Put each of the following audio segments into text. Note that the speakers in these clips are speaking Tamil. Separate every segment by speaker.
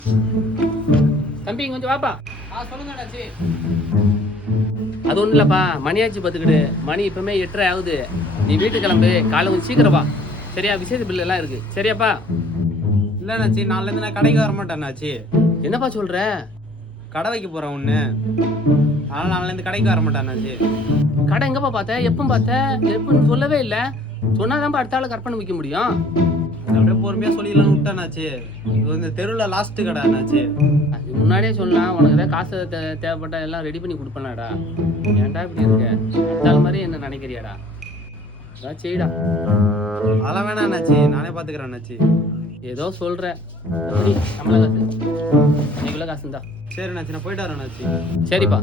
Speaker 1: தம்பி கொஞ்சம் வாப்பா.
Speaker 2: சொல்லுங்க அண்ணாச்சி.
Speaker 1: அது ஒன்றும் இல்லைப்பா, மணியாச்சு பார்த்துக்கிடு. மணி இப்போமே 8:30 ஆகுது. நீ வீட்டுக்கு கிளம்பு, காலை கொஞ்சம் சீக்கிரம் வா. சரியா? விசேஷ பில்லு எல்லாம் இருக்கு. சரியாப்பா?
Speaker 2: இல்லை அண்ணாச்சி, நாளைலேருந்து நான் கடைக்கு வர மாட்டேன் அண்ணாச்சி.
Speaker 1: என்னப்பா சொல்ற?
Speaker 2: கடை வைக்க போகிறேன் ஒன்று, அதனால் நாளைலேருந்து கடைக்கு வர மாட்டேன் அண்ணாச்சி.
Speaker 1: கடை எங்கப்பா பார்த்த? எப்போ பார்த்த? எப்பன்னு சொல்லவே இல்லை. சொன்னாதான்ப்பா அடுத்த ஆளை கற்பனை வைக்க முடியும்.
Speaker 2: அப்படியே பொறுமையாக சொல்லிடலான்னு விட்டேன்னாச்சு. இது வந்து தெருவில் லாஸ்ட்டு கடை அண்ணாச்சி.
Speaker 1: அது முன்னாடியே சொல்லலாம். உனக்கு ஏதாவது காசு தேவைப்பட்டா எல்லாம் ரெடி பண்ணி கொடுப்பேனாடா. ஏன்டா இப்படி இருக்க? அடுத்த ஆள் மாதிரி என்ன நினைக்கிறியாடா? அதான் செய்டா.
Speaker 2: அதெல்லாம் வேணாம் அண்ணாச்சி, நானே பார்த்துக்கிறேன் அண்ணாச்சி.
Speaker 1: ஏதோ சொல்ற. எப்படி நம்மள காசு இன்னைக்குள்ள காசு இருந்தா
Speaker 2: சரி அண்ணாச்சி, நான் போயிட்டு வரேன் அண்ணாச்சி.
Speaker 1: சரிப்பா.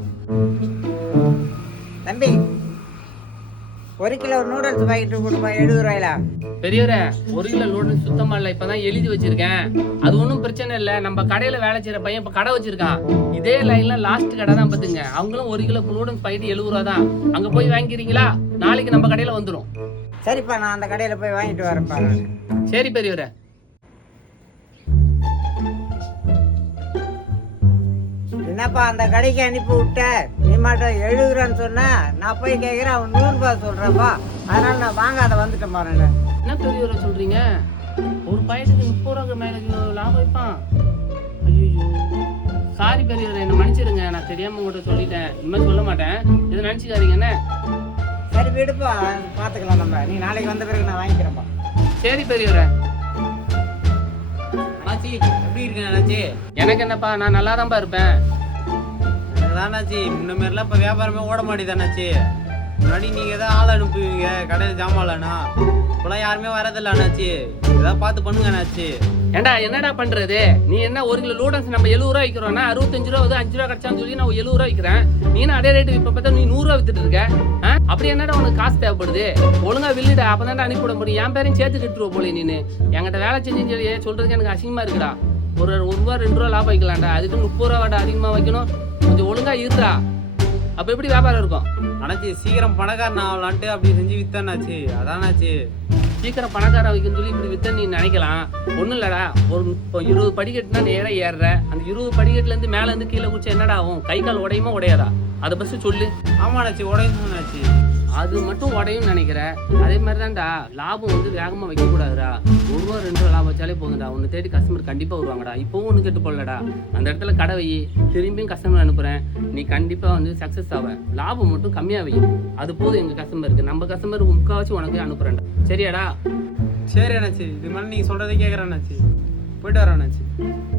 Speaker 3: தம்பி, 1 கிலோ நூடுல்ஸ் பாக்கெட்டு கொடுப்பா. 70 ரூபாயில.
Speaker 1: பெரியவரே, 1 கிலோ நூடுல்ஸ் சுத்தமா இல்லை. இப்பதான் எழுதி வச்சிருக்கேன். அது ஒன்றும் பிரச்சனை இல்லை. நம்ம கடையில வேலை செய்யற பையன் இப்ப கடை வச்சிருக்கான். இதே லைன்ல லாஸ்ட் கடை தான் பாத்துங்க. அவங்களும் 1 கிலோ நூடுல்ஸ் பாக்கெட் 70 ரூபா தான். அங்க போய் வாங்கிக்கிறீங்களா? நாளைக்கு நம்ம கடையில வந்துடும்.
Speaker 3: சரிப்பா, நான் அந்த கடையில போய் வாங்கிட்டு வரேன்ப்பா.
Speaker 1: சரி பெரியவரே.
Speaker 3: என்னப்பா அந்த கடைக்கு அனுப்பி விட்ட? நீ மாட்டோம் 70 ரூபான்னு சொன்ன. நான் போய் கேட்குறேன், அவன் 100 ரூபாய் சொல்றப்பா. அதனால நான் வாங்காத வந்துட்டேன் பாருங்க.
Speaker 1: என்ன பெரியவரை சொல்றீங்க? ஒரு பாக்கெட்டுக்கு 30 ரூபாய்க்கு மேல லாபம் வைப்பான். ஐயோ, சாரி பெரியவரே, என்ன மன்னிச்சிருங்க. நான் தெரியாம உங்கள்கிட்ட சொல்லிட்டேன். இனிமேல் சொல்ல மாட்டேன். இதை நினைச்சுக்காதீங்க. என்ன?
Speaker 3: சரி விடுப்பா, பார்த்துக்கலாம் நம்ம. நீ நாளைக்கு வந்த பிறகு நான் வாங்கிக்கிறேன்ப்பா.
Speaker 1: சரி பெரியவரே.
Speaker 2: அண்ணாச்சி, எப்படி இருக்கேன் அண்ணாச்சி?
Speaker 1: எனக்கு என்னப்பா, நான் நல்லா தான்ப்பா இருப்பேன்.
Speaker 2: அண்ணாச்சி, முன்ன மாரிலாம் இப்போ வியாபாரமே ஓட மாட்டேது அண்ணாச்சி. முன்னாடி நீங்கள் எதாவது ஆள் அனுப்புவீங்க கடையில் ஜாமான்லண்ணா. இப்போலாம் யாருமே வரதில்லை அண்ணாச்சி. ஏதாவது பார்த்து பண்ணுங்க அண்ணாச்சி.
Speaker 1: ஏண்டா என்னடா பண்றது? நீ என்ன 1 கிலோ நூடுல்ஸ் நம்ம 70 ரூபா விற்கிறோம்னா 65 ரூபா வந்து 5 ரூபா கிடைச்சான்னு சொல்லி நான் 70 ரூபா விற்கிறேன். நீ அதே ரேட்டு இப்போ பார்த்தா நீ 100 ரூபா வித்துட்டு இருக்க. அப்படி என்னடா உனக்கு காசு தேவைப்படுது? ஒழுங்கா வில்லுடா, அப்பதான் அனுப்பி விட முடியும். என் பேரையும் சேர்த்து கட்டுருவோம் போல. நீ என்கிட்ட வேலை செஞ்சுன்னு சொல்லி சொல்றதுக்கு எனக்கு அசிங்கமா இருக்குடா. ஒரு 1 ரூபா 2 ரூபா லாபம் வைக்கலாம்டா. அதுக்கு 30 ரூபா அதிகமா வைக்கணும். கொஞ்சம் ஒழுங்கா இருடா. அப்ப எப்படி வியாபாரம் இருக்கும்?
Speaker 2: அண்ணாச்சி, சீக்கிரம் பணக்காரன் ஆகலான்ட்டு அப்படி செஞ்சு வித்தாண்ணாச்சி. அதானாச்சி,
Speaker 1: சீக்கிரம் பணக்கார வைக்கணும்னு சொல்லி இப்படி வித்த நீ நினைக்கலாம். ஒன்றும் இல்லடா. இப்போ 20 படிக்கட்டுனா நேராக ஏறுற. அந்த 20 படிக்கட்டுலேருந்து மேலே இருந்து கீழே குடிச்சா என்னடா ஆகும்? கை கால் உடையுமா உடையாதா? அதை பஸ்ட்டு சொல்லு.
Speaker 2: ஆமாண்ணாச்சி, உடையும்ண்ணாச்சி.
Speaker 1: அது மட்டும் உடையும் நினைக்கிற. அதே மாதிரி தான்டா, லாபம் வந்து வேகமாக வைக்கக்கூடாதுடா. 1 ரூபா 2 ரூபா லாபம் வச்சாலே போகுதுடா. ஒன்று தேடி கஸ்டமர் கண்டிப்பாக வருவாங்கடா. இப்போவும் ஒன்று கெட்டு போடலடா. அந்த இடத்துல கடை வை, திரும்பியும் கஸ்டமர் அனுப்புகிறேன். நீ கண்டிப்பாக வந்து சக்ஸஸ் ஆவ. லாபம் மட்டும் கம்மியாக வை. அது போதும் எங்கள் கஸ்டமருக்கு. நம்ம கஸ்டமர் முக்கால்வாசி உனக்கு அனுப்புகிறேன்டா. சரியாடா?
Speaker 2: சரி அண்ணாச்சி, இது மாதிரி நீங்கள் சொல்கிறதே கேட்குறேன் அண்ணாச்சி. போயிட்டு வரேன் அண்ணாச்சி.